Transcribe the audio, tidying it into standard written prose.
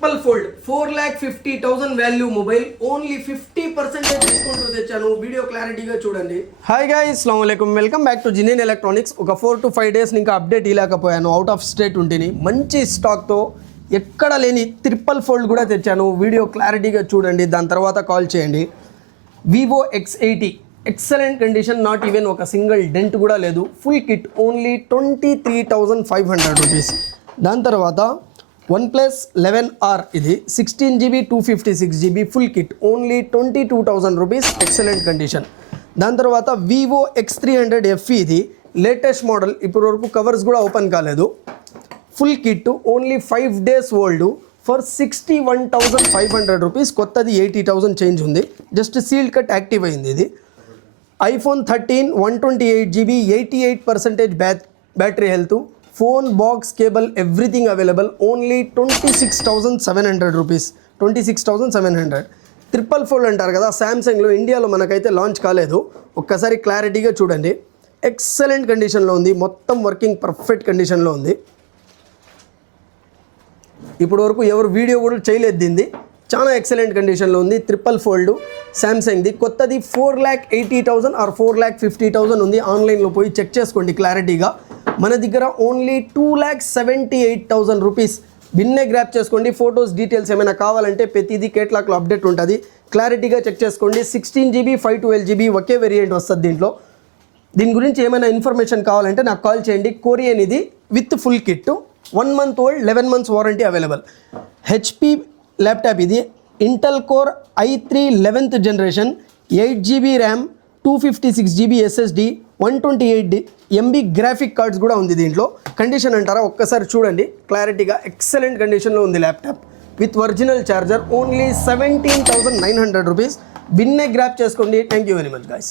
Triple fold 4,50,000 value mobile only 50% discount తెచ్చాను. Video క్లారిటీగా చూడండి. హాయ్ గైస్, అస్సలాము అలైకుం, వెల్కమ్ బ్యాక్ టు జినేన్ ఎలక్ట్రానిక్స్. ఒక 4 to 5 days ఇంకా అప్డేట్ ఇవ్వలేకపోయాను, అవుట్ ఆఫ్ స్టేట్ ఉంటేని. మంచి స్టాక్తో ఎక్కడ లేని ట్రిపుల్ ఫోల్డ్ కూడా తెచ్చాను. వీడియో క్లారిటీగా చూడండి, దాని తర్వాత కాల్ చేయండి. Vivo X80 excellent condition, not even ఒక సింగిల్ డెంట్ కూడా లేదు. Full kit only 23,500 rupees. దాని తర్వాత OnePlus 11R, ఇది 16GB 256GB full kit only 22,000 rupees, excellent condition. దాని తర్వాత వివో X300 FE, ఇది లేటెస్ట్ మోడల్, ఇప్పటి వరకు కవర్స్ కూడా ఓపెన్ కాలేదు. Full kit only 5 days old for 61,500 rupees. కొత్తది 80,000 చేంజ్ ఉంది, జస్ట్ సీల్డ్ కట్ యాక్టివ్ అయింది. ఇది iPhone 13 128GB 88% battery health, phone box cable everything available, only 26,700 rupees. 26,700. Triple fold అంటారు కదా, శాంసంగ్లో ఇండియాలో మనకైతే లాంచ్ కాలేదు. ఒక్కసారి క్లారిటీగా చూడండి, ఎక్సలెంట్ కండిషన్లో ఉంది, మొత్తం వర్కింగ్ పర్ఫెక్ట్ కండిషన్లో ఉంది. ఇప్పటి వరకు ఎవరు వీడియో కూడా చేయలేదు దీన్ని, చాలా ఎక్సలెంట్ కండిషన్లో ఉంది. ట్రిపుల్ ఫోల్డ్ శాంసంగ్ది, కొత్తది 4,80,000 ఆర్ 4,50,000 ఉంది. ఆన్లైన్లో పోయి చెక్ చేసుకోండి క్లారిటీగా. మన దగ్గర ఓన్లీ 2,78,000 రూపీస్. బిన్నే గ్రాప్ చేసుకోండి. ఫొటోస్ డీటెయిల్స్ ఏమైనా కావాలంటే ప్రతిదీ కేటలాగ్లో అప్డేట్ ఉంటుంది, క్లారిటీగా చెక్ చేసుకోండి. 16GB 512GB ఒకే వేరియంట్ వస్తుంది దీంట్లో. దీని గురించి ఏమైనా ఇన్ఫర్మేషన్ కావాలంటే నాకు కాల్ చేయండి. కొరియన్, ఇది with full kit, 1 month old, 11 months warranty available. HP laptop, ఇది Intel core i3 11th generation, 8GB RAM, 256GB SSD, 128 MB graphic cards కూడా ఉంది దీంట్లో. కండిషన్ అంటారా, ఒక్కసారి చూడండి క్లారిటీగా, ఎక్సలెంట్ కండిషన్లో ఉంది laptop with original charger. Only 17,900 rupees. బిన్నే గ్రాప్ చేసుకోండి. Thank you very much guys.